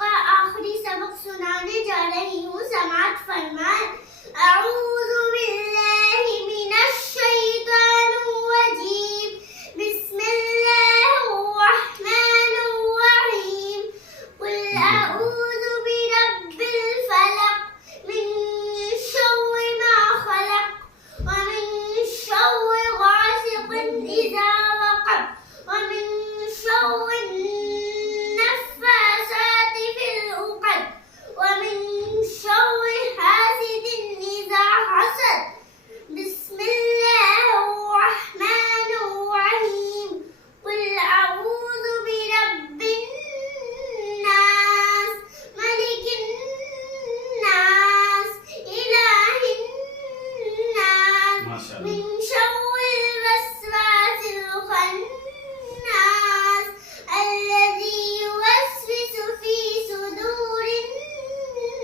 का आखिरी सबक सुनाने जा रही हूँ, समाअत फरमाएं। अऊज़ु बिल्लाहि मिनश शैतानिर रजीम, बिस्मिल्लाहिर रहमानिर रहीम। कुल अऊज़ु बिरब्बिल फलक, मिन शर्रि मा खलक, व मिन शर्रि गासिकिन इज़ा वक़ब, व मिन शर्रि नफ़्फ़ासाति फिल उक़द, व मिन शर्रि हासिदिन इज़ा हसद। बिस्मिल्लाहिर रहमानिर रहीम। कुल अऊज़ु बिरब्बिन नास, मलिकिन नास, इलाहिन नास, मिन शर्रिल वस्वासिल खन्नास, अल्लज़ी युवस्विसु फी सुदूरिन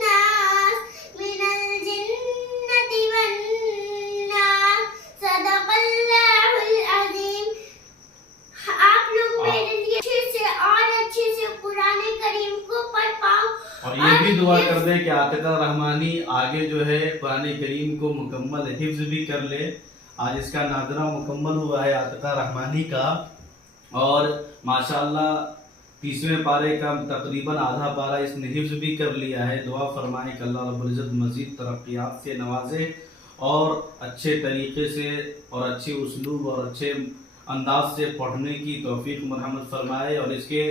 नास, मिनल जिन्नति वन नास। सदक़ल्लाहुल अज़ीम। आप लोग मेरे लिए अच्छे से कुरान करीम को पढ़ पाओ और ये भी दुआ कर दे कि आतिका रहमानी आगे जो है कुरान करीम को मुकम्मल हिफ्ज भी कर ले। आज इसका नादरा मुकम्मल हुआ है आतिका रहमानी का, और माशाअल्लाह 30वें पारे का तकरीबन आधा पारा इसने हिफ्ज भी कर लिया है। दुआ फरमाए कि अल्लाह रब्बुल इज़्ज़त मज़ीद तरक्कियात से नवाजे और अच्छे तरीके से और अच्छे उस्लूब और अच्छे अंदाज से पढ़ने की तौफीक मरहमत फरमाए। और इसके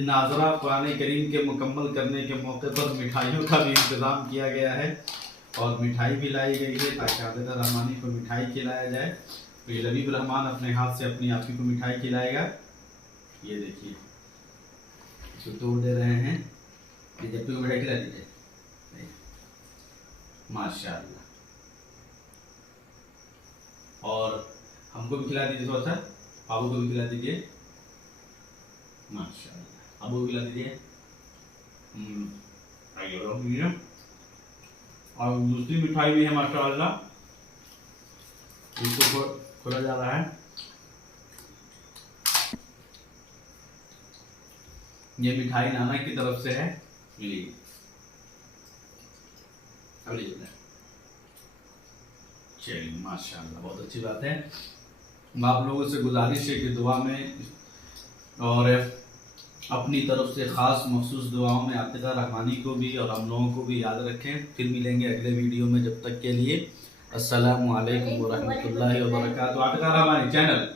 नाजरा कुरान करीम के मुकम्मल करने के मौके पर मिठाइयों का भी इंतज़ाम किया गया है, और मिठाई भी लाई गई है ताकि आतिका रहमानी को मिठाई खिलाया जाए। तो ये लबीब रहमान अपने हाथ से अपनी आपी को मिठाई खिलाएगा। ये देखिए, इसको तोड़ दे रहे हैं। ये जब को मिठाई खिला दीजिए, माशाअल्लाह। और हमको भी खिला दीजिए थोड़ा सा, बाबू को भी खिला दीजिए, माशाअल्लाह। अबू को खिला दीजिए। और दूसरी मिठाई भी है माशाअल्लाह, इसको खोला जा रहा है। ये मिठाई नाना की तरफ से है। लीजिए, अब लीजिए। चलिए माशाअल्लाह, बहुत अच्छी बात है। आप लोगों से गुजारिश है कि दुआ में और अपनी तरफ से ख़ास मखसूस दुआओं में आतिका रहमानी को भी और हम लोगों को भी याद रखें। फिर मिलेंगे अगले वीडियो में, जब तक के लिए अस्सलामु अलैकुम व रहमतुल्लाहि व बरकातुहू। आतिका रहमानी चैनल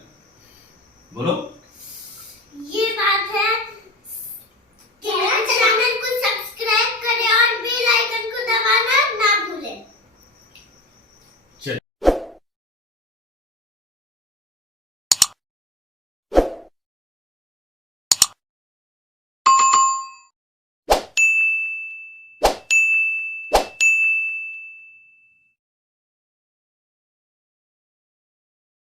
बोलो।